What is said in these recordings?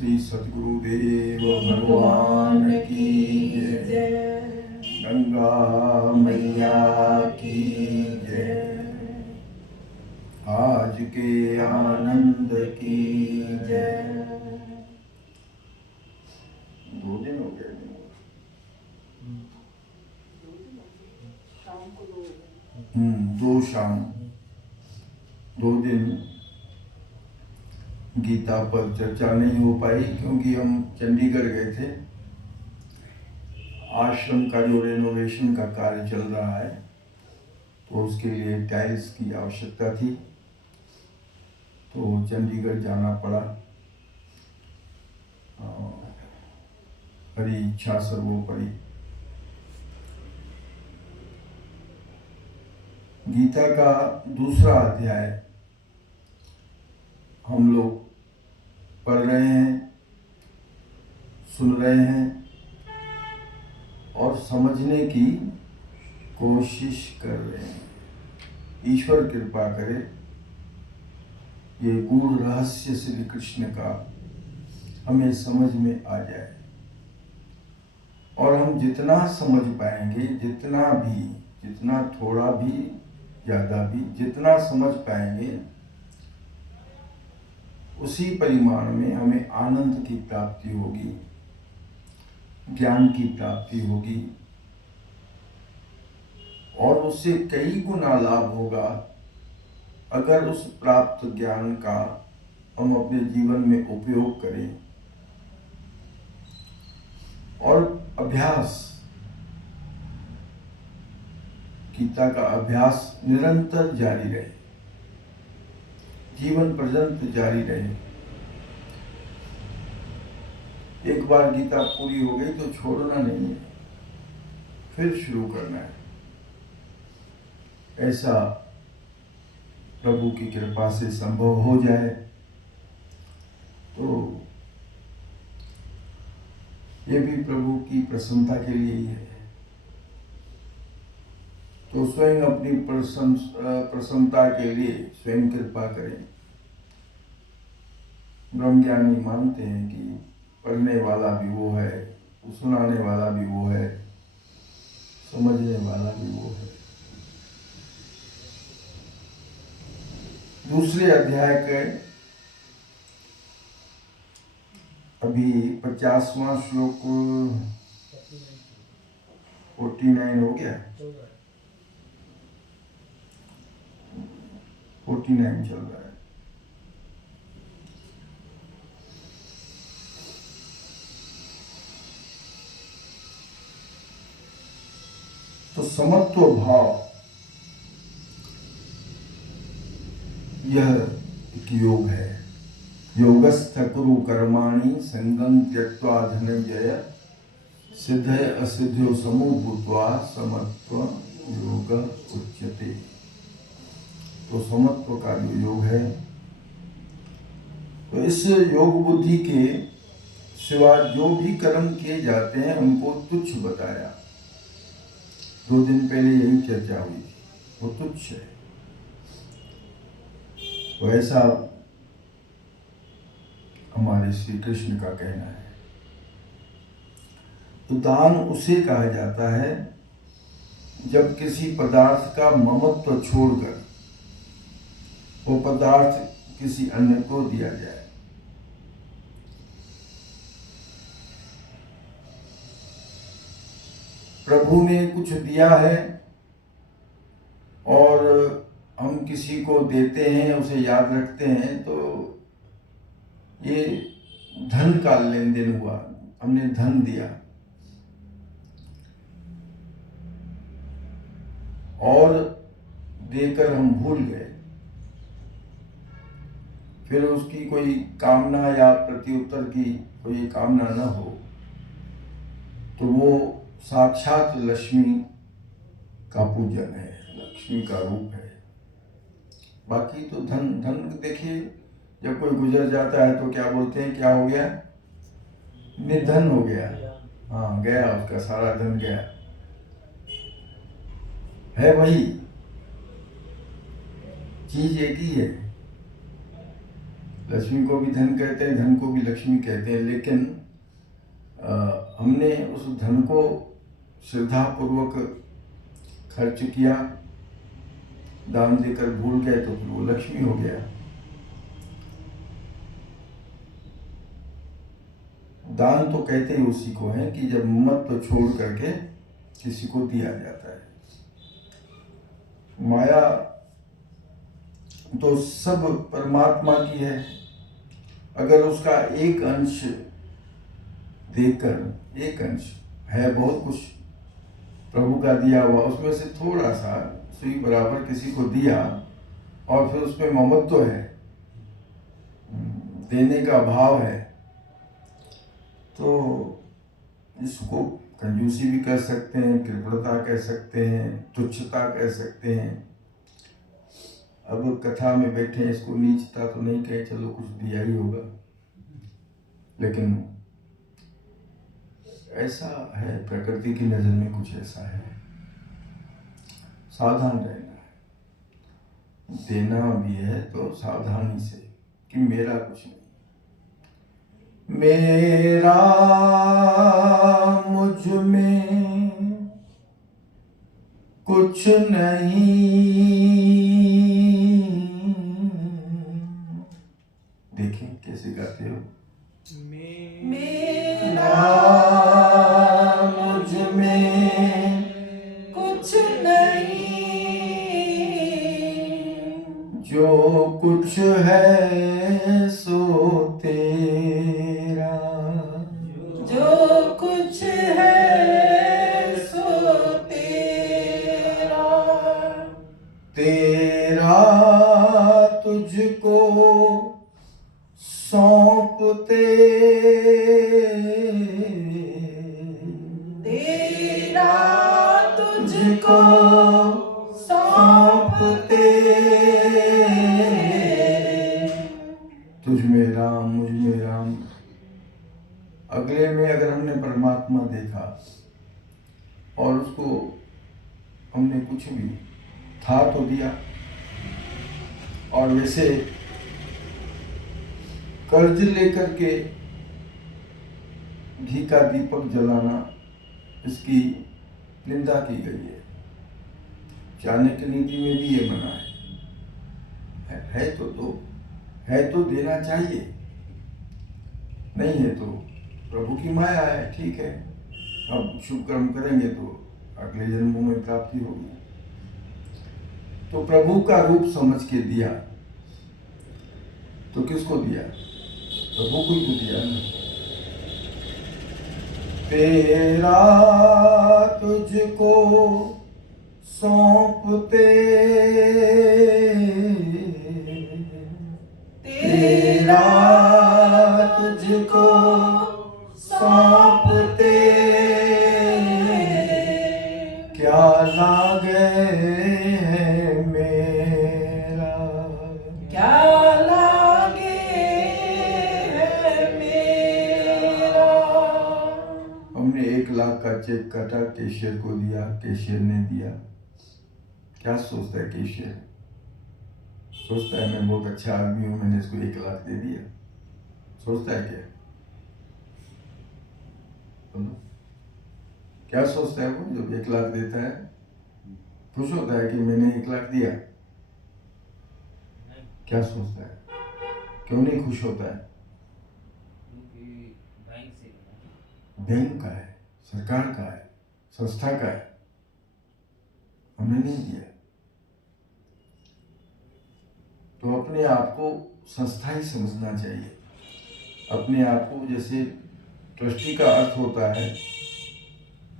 श्री सद्गुरुदेव भगवान की जय। गंगा मैया की जय। आज के आनंद की जय। 2 दिन हो गए। शाम को 2 2 शाम 2 दिन गीता पर चर्चा नहीं हो पाई क्योंकि हम चंडीगढ़ गए थे। आश्रम का जो रेनोवेशन का कार्य चल रहा है तो उसके लिए टाइल्स की आवश्यकता थी, तो चंडीगढ़ जाना पड़ा। हरी इच्छा सर्वोपरि। गीता का दूसरा अध्याय हम लोग पढ़ रहे हैं, सुन रहे हैं और समझने की कोशिश कर रहे हैं। ईश्वर कृपा करे ये गूढ़ रहस्य श्री कृष्ण का हमें समझ में आ जाए और हम जितना समझ पाएंगे, जितना थोड़ा भी ज़्यादा भी जितना समझ पाएंगे उसी परिमाण में हमें आनंद की प्राप्ति होगी, ज्ञान की प्राप्ति होगी और उससे कई गुना लाभ होगा अगर उस प्राप्त ज्ञान का हम अपने जीवन में उपयोग करें और अभ्यास, गीता का अभ्यास निरंतर जारी रहे, जीवन पर्यंत जारी रहे। एक बार गीता पूरी हो गई तो छोड़ना नहीं है, फिर शुरू करना है। ऐसा प्रभु की कृपा से संभव हो जाए तो ये भी प्रभु की प्रसन्नता के लिए ही है। तो स्वयं अपनी प्रसन्नता के लिए स्वयं कृपा करें। ब्रह्मज्ञानी मानते हैं कि पढ़ने वाला भी वो है, सुनाने वाला भी वो है, समझने वाला भी वो है। दूसरे अध्याय के अभी 50वां श्लोक 49 हो गया, 49 चल रहा है। तो समत्व भाव यह एक योग है। योगस्थ कुरु कर्माणि संगम त्यक्त्वा धनंजय सिद्ध असिद्ध्यो समो भूत्वा समत्व योग उच्यते। तो समत्व का जो योग है, तो इस योग बुद्धि के सिवा जो भी कर्म किए जाते हैं उनको तुच्छ बताया। 2 दिन पहले यही चर्चा हुई थी, वो तुच्छ है। तो ऐसा हमारे श्री कृष्ण का कहना है। तो दान उसे कहा जाता है जब किसी पदार्थ का ममत्व छोड़कर वो पदार्थ किसी अन्य को दिया जाए। प्रभु ने कुछ दिया है और हम किसी को देते हैं, उसे याद रखते हैं, तो ये धन का लेन देन हुआ। हमने धन दिया और देकर हम भूल गए, फिर उसकी कोई कामना या प्रत्युत्तर की कोई कामना न हो, तो वो साक्षात लक्ष्मी का पूजन है, लक्ष्मी का रूप है। बाकी तो धन देखिए, जब कोई गुजर जाता है तो क्या बोलते हैं, क्या हो गया, निधन हो गया। हाँ, गया, उसका सारा धन गया। है वही चीज, एक ही है, लक्ष्मी को भी धन कहते हैं, धन को भी लक्ष्मी कहते हैं, लेकिन हमने उस धन को श्रद्धापूर्वक खर्च किया, दान देकर भूल गए तो फिर वो लक्ष्मी हो गया। दान तो कहते ही उसी को है कि जब ममत्व छोड़ करके किसी को दिया जाता है। माया तो सब परमात्मा की है, अगर उसका एक अंश देकर, एक अंश है बहुत कुछ प्रभु का दिया हुआ, उसमें से थोड़ा सा सुई बराबर किसी को दिया और फिर उसमें ममत्व है, देने का भाव है, तो इसको कंजूसी भी कह सकते हैं, कृपणता कह सकते हैं, तुच्छता कह सकते हैं। अब कथा में बैठे इसको नीचता तो नहीं कहे, चलो कुछ दिया ही होगा, लेकिन ऐसा है, प्रकृति की नजर में कुछ ऐसा है। सावधान रहना है, देना भी है तो सावधानी से कि मेरा कुछ नहीं, मेरा मुझ में कुछ नहीं। देखें कैसे गाते हो। मेरा मुझ में कुछ नहीं, जो कुछ है सो तेरा, जो कुछ है सो तेरा, तेरा तुझको सौंपते, तेरा तुझको सौंपते, तुझ में राम मुझ में राम। अगले में अगर हमने परमात्मा देखा और उसको हमने कुछ भी था तो दिया, और वैसे कर्ज लेकर के घी का दीपक जलाना, इसकी निंदा की गई है। चाणक्य नीति में भी ये मना है तो दो, है तो देना चाहिए, नहीं है तो प्रभु की माया है, ठीक है, अब शुभ कर्म करेंगे तो अगले जन्मों में प्राप्ति होगी। तो प्रभु का रूप समझ के दिया, तो किसको दिया? प्रभु को ही तो दिया ना। तेरा तुझको सौंपते, तेरा तुझको सौंपते, क्या लागे है मेरा, क्या लागे है मेरा। हमने 1 लाख का चेक काटा, कैशियर को दिया, कैशियर ने दिया। क्या सोचता है कैशियर? सोचता है मैं बहुत अच्छा आदमी हूं, मैंने इसको 1 लाख दे दिया। सोचता है क्या? क्या सोचता है वो जब 1 लाख देता है? खुश होता है कि मैंने 1 लाख दिया? क्या सोचता है? क्यों नहीं खुश होता है? बैंक का है, सरकार का है, संस्था का है, हमने नहीं दिया। तो अपने आप को संस्था ही समझना चाहिए। अपने आप को, जैसे ट्रस्टी का अर्थ होता है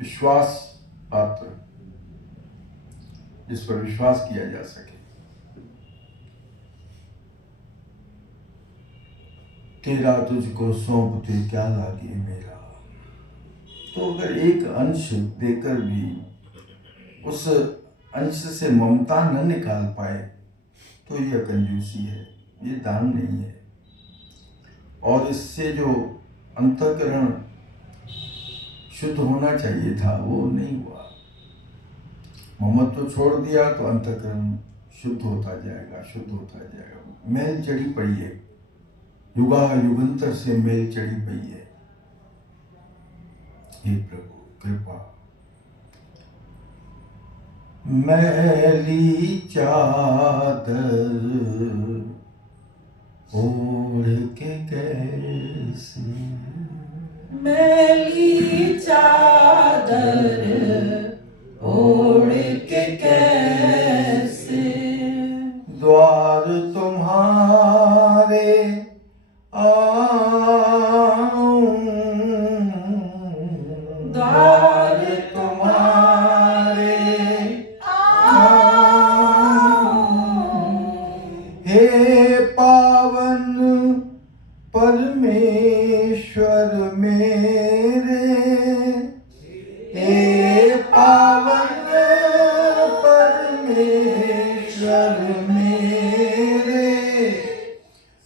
विश्वास पात्र, जिस पर विश्वास किया जा सके। तेरा तुझको सौंपते क्या लागे मेरा। तो अगर एक अंश देकर भी उस अंश से ममता न निकाल पाए तो यह कंजूसी है, ये दान नहीं है। और इससे जो अंतःकरण शुद्ध होना चाहिए था वो नहीं हुआ। ममत्व तो छोड़ दिया तो अंतःकरण शुद्ध होता जाएगा, शुद्ध होता जाएगा। मैल चढ़ी पड़ी है, युगा युगंतर से मेल चढ़ी पई है। हे प्रभु कृपा। मैली चादर ओढ़ के कैसे, मैली चादर ओढ़ के कैसे द्वार तुम्हारे आऊं, द्वार तुम्हारे हे पावन परमेश्वर मेरे, हे पावन परमेश्वर मेरे,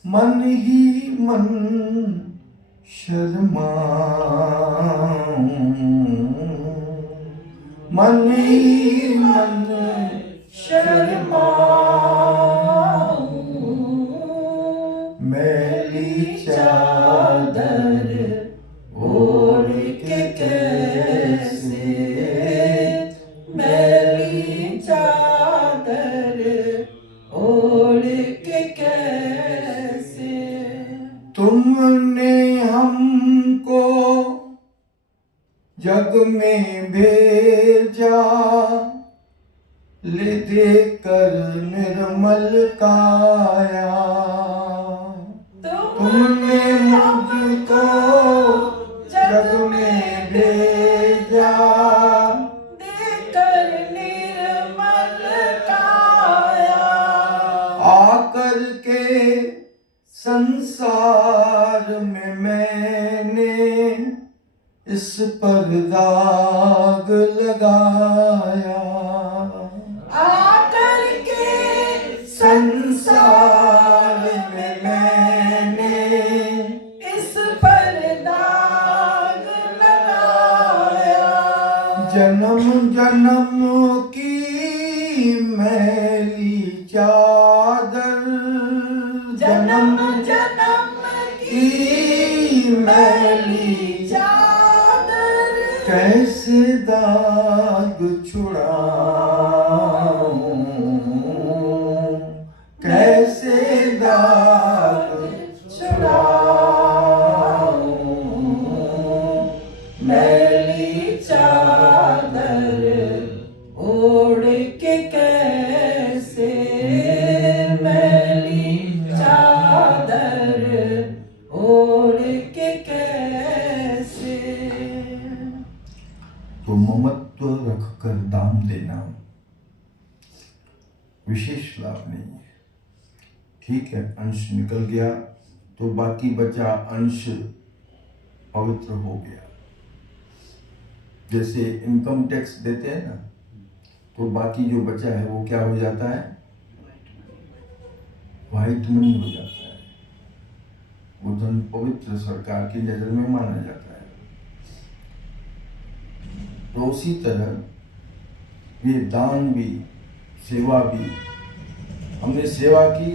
मन ही मन शर्माऊं, मन ही मन शर्माऊं। मैली चादर ओढ़ के कैसे, मैली चादर ओढ़ के कैसे तुमने हमको जग में भेजा, ले देकर निर्मल काया। तुमने मुझको जग में भेजा, देकर निर्मल काया। आकर के संसार में मैंने इस पर दाग लगाया। आकर के संसार में मैंने इस पर दाग लगाया। जन्म जन्म की मैली चादर, जन्म जन्म की मैली चादर कैसे दाग छुड़ाऊं, कैसे दाग छुड़ाऊं। मैली चादर ओढ़ के कैसे, मैली चादर ओढ़ के कैसे तो ममत्व रखकर दाम देना विशेष लाभ नहीं है। ठीक है, अंश निकल गया तो बाकी बचा अंश पवित्र हो गया। जैसे इनकम टैक्स देते हैं ना, तो बाकी जो बचा है वो क्या हो जाता है? व्हाइट मनी हो जाता है। वो धन पवित्र सरकार की नजर में माना जाता है। तो उसी तरह ये दान भी, सेवा भी, हमने सेवा की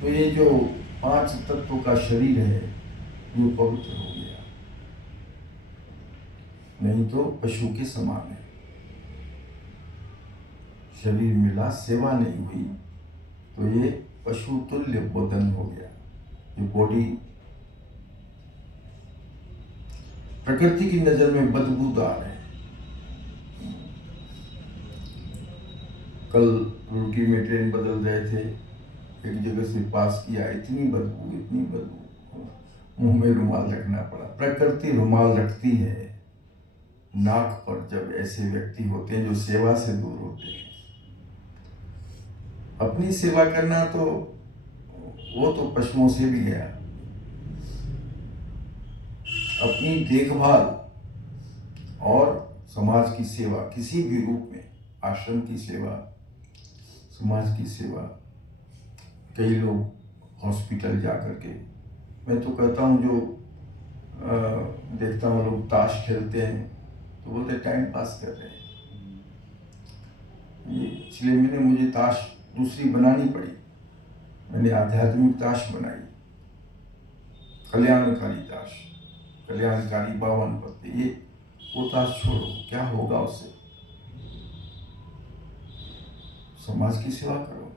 तो ये जो 5 तत्वों का शरीर है ये पवित्र हो गया, नहीं तो पशु के समान है। शरीर मिला, सेवा नहीं हुई तो ये पशु तुल्य बदन हो गया। ये बॉडी प्रकृति की नजर में बदबूदार है। कल रुड़की में ट्रेन बदल रहे थे, एक जगह से पास किया, इतनी बदबू, मुंह में रुमाल रखना पड़ा। प्रकृति रुमाल रखती है नाक पर जब ऐसे व्यक्ति होते हैं जो सेवा से दूर होते हैं। अपनी सेवा करना तो वो तो पशुओं से भी गया। अपनी देखभाल और समाज की सेवा किसी भी रूप में, आश्रम की सेवा, समाज की सेवा। कई लोग हॉस्पिटल जा कर के, मैं तो कहता हूँ जो देखता हूँ लोग ताश खेलते हैं तो बोलते टाइम पास कर रहे हैं। इसलिए मुझे ताश दूसरी बनानी पड़ी। मैंने आध्यात्मिक ताश बनाई। कल्याणकारी दास, कल्याणकारी बावन पत्ते, ये वो दास छोड़ो, क्या होगा उससे? समाज की सेवा करो,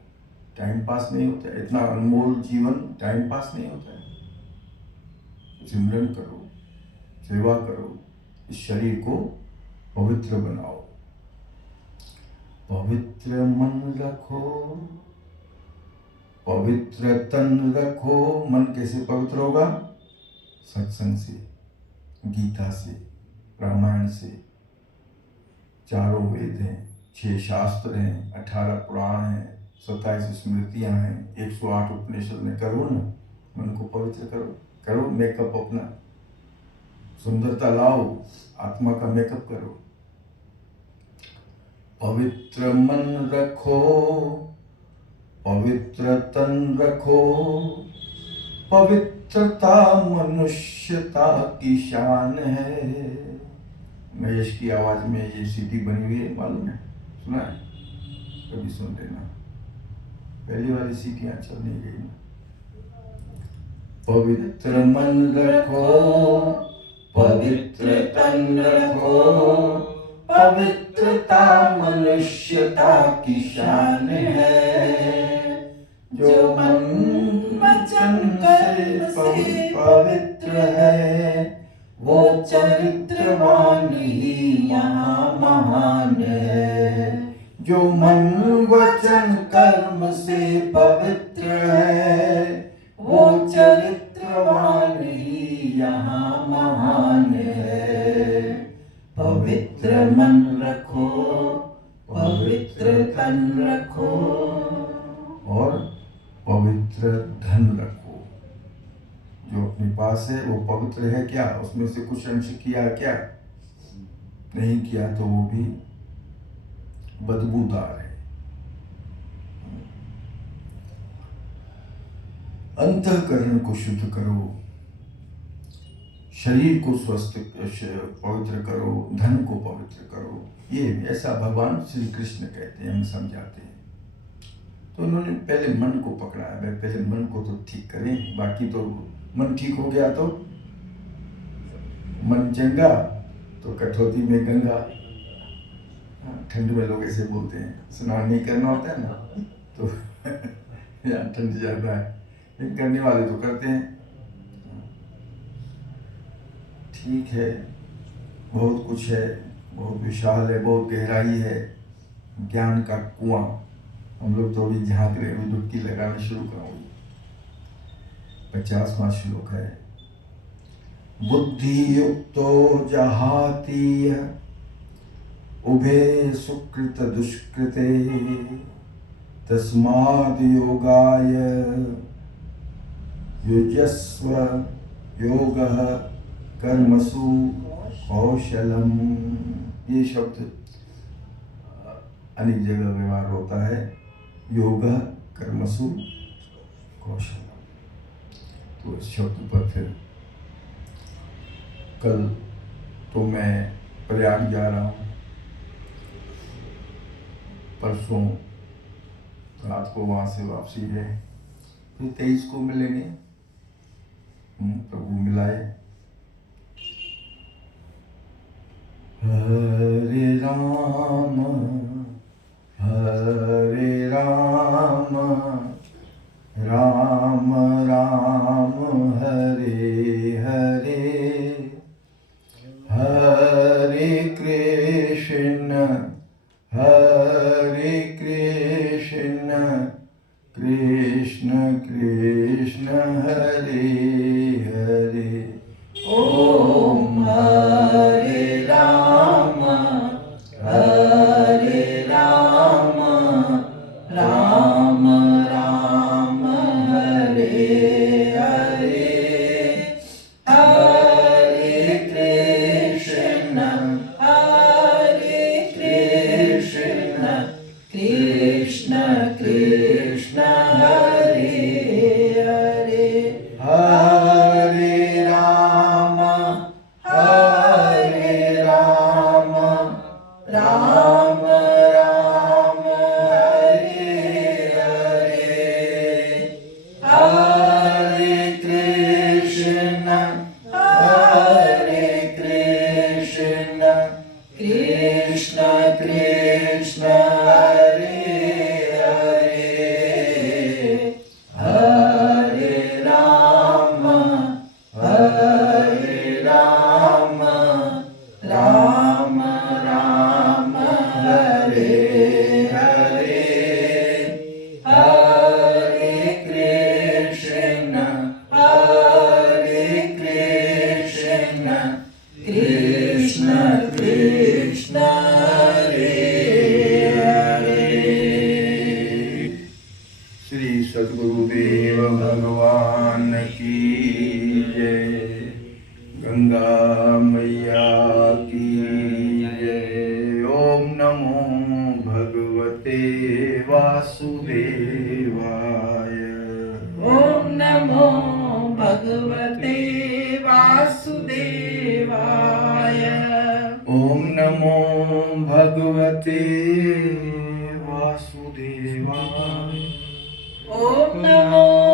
टाइम पास नहीं होता है, इतना अनमोल जीवन टाइम पास नहीं होता है। सिमरन करो, सेवा करो, इस शरीर को पवित्र बनाओ। पवित्र मन रखो, पवित्र तन रखो। मन कैसे पवित्र होगा? सत्संग से, गीता से, रामायण से, चारों वेद हैं, 6 शास्त्र हैं, 18 पुराण हैं, 27 स्मृतियां हैं, 108 उपनिषद में। करो ना, मन को पवित्र करो, करो मेकअप अपना, सुंदरता लाओ, आत्मा का मेकअप करो। पवित्र मन रखो, पवित्र तन रखो, पवित्रता मनुष्यता की शान है। महेश की आवाज में ये सीडी बनी हुई है, मालूम है? सुना है? कभी सुन लेना, पहली वाली सीटियां चल नहीं गई ना। पवित्र मन रखो, पवित्र तन रखो, पवित्रता मनुष्यता की शान है। जो मन वचन कर्म से पवित्र है, वो चरित्रवान ही यहाँ महान है। जो मन वचन कर्म से पवित्र है, वो चरित्रवान ही यहाँ महान है। पवित्र मन रखो, पवित्र तन रखो, और पवित्र धन रखो। जो अपने पास है वो पवित्र है क्या? उसमें से कुछ अंश किया क्या? नहीं किया तो वो भी बदबूदार है। अंतःकरण को शुद्ध करो, शरीर को स्वस्थ पवित्र करो, धन को पवित्र करो। ये ऐसा भगवान श्री कृष्ण कहते हैं, हम समझाते हैं। तो उन्होंने पहले मन को पकड़ा है, पहले मन को तो ठीक करें, बाकी तो मन ठीक हो गया तो मन चंगा तो कठौती में गंगा। ठंड में लोग ऐसे बोलते हैं, स्नान नहीं करना होता है ना, तो यहाँ ठंड ज्यादा है, लेकिन करने वाले तो करते हैं। ठीक है, बहुत कुछ है, बहुत विशाल है, बहुत गहराई है, ज्ञान का कुआं। हम लोग तो अभी झांक रहे, अभी डुबकी लगाना शुरू करूंगी। 50वां श्लोक है। बुद्धि युक्तो जहाति उभे सुकृत दुष्कृते, तस्माद् योगाय युजस्व योगः कर्मसु कौशलम। ये शब्द अनेक जगह व्यवहार होता है, योग कर्मसु कौशलम। तो इस शब्द पर फिर कल तो मैं प्रयाग जा रहा हूँ, परसों रात को वहाँ से वापसी है, फिर 23 को मिलेंगे। प्रभु मिलाए। हरे राम हरे राम, राम राम हरे हरे, हरे Krishna Krishna Krishna Hare Hare, Hare Krishna, Krishna Krishna, Hare Hare, Hare Rama, Hare Rama, Rama Rama, Hare Hare, Hare Krishna, Hare Krishna, Krishna Krishna, Hare Hare. Shri सद्गुरुदेव भगवान की जय, गंगा मैया की जय। ओम नमो भगवते वासुदेवाय। ॐ नमो भगवते वासुदेवाय। ओम नमो भगवते वासुदेवाय। ॐ नमो